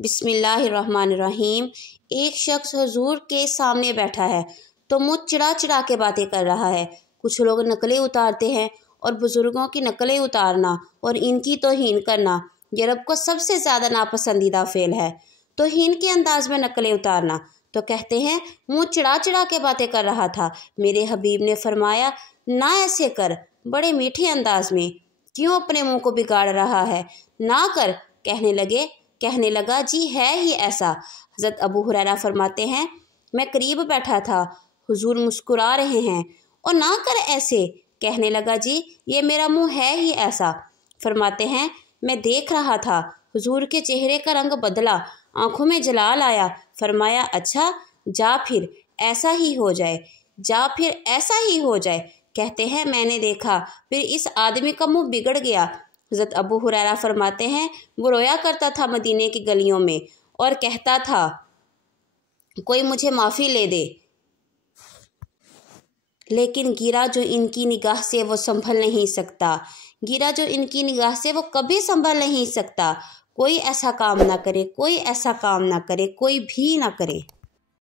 बिस्मिल्लाहिर्रहमानिर्रहीम। एक शख्स हुजूर के सामने बैठा है तो मुँह चिड़ा चिड़ा के बातें कर रहा है। कुछ लोग नकलें उतारते हैं और बुज़ुर्गों की नकलें उतारना और इनकी तौहीन करना ये रब को सबसे ज़्यादा नापसंदीदा फ़ेल है। तौहीन के अंदाज में नकलें उतारना तो कहते हैं मुँह चिड़ा चिड़ा के बातें कर रहा था। मेरे हबीब ने फरमाया ना ऐसे कर, बड़े मीठे अंदाज में, क्यों अपने मुँह को बिगाड़ रहा है, ना कर। कहने लगा जी है ही ऐसा। हज़रत अबू हुरैरा फरमाते हैं मैं करीब बैठा था, हुजूर मुस्कुरा रहे हैं और ना कर ऐसे। कहने लगा जी ये मेरा मुंह है ही ऐसा। फरमाते हैं मैं देख रहा था, हुजूर के चेहरे का रंग बदला, आंखों में जलाल आया। फरमाया अच्छा जा फिर ऐसा ही हो जाए, जा फिर ऐसा ही हो जाए। कहते हैं मैंने देखा फिर इस आदमी का मुंह बिगड़ गया। हज़रत अबू हुरैरा फरमाते हैं वो रोया करता था मदीने की गलियों में और कहता था कोई मुझे माफ़ी ले दे, लेकिन गिरा जो इनकी निगाह से वो संभल नहीं सकता, गिरा जो इनकी निगाह से वो कभी संभल नहीं सकता। कोई ऐसा काम ना करे, कोई ऐसा काम ना करे, कोई भी ना करे।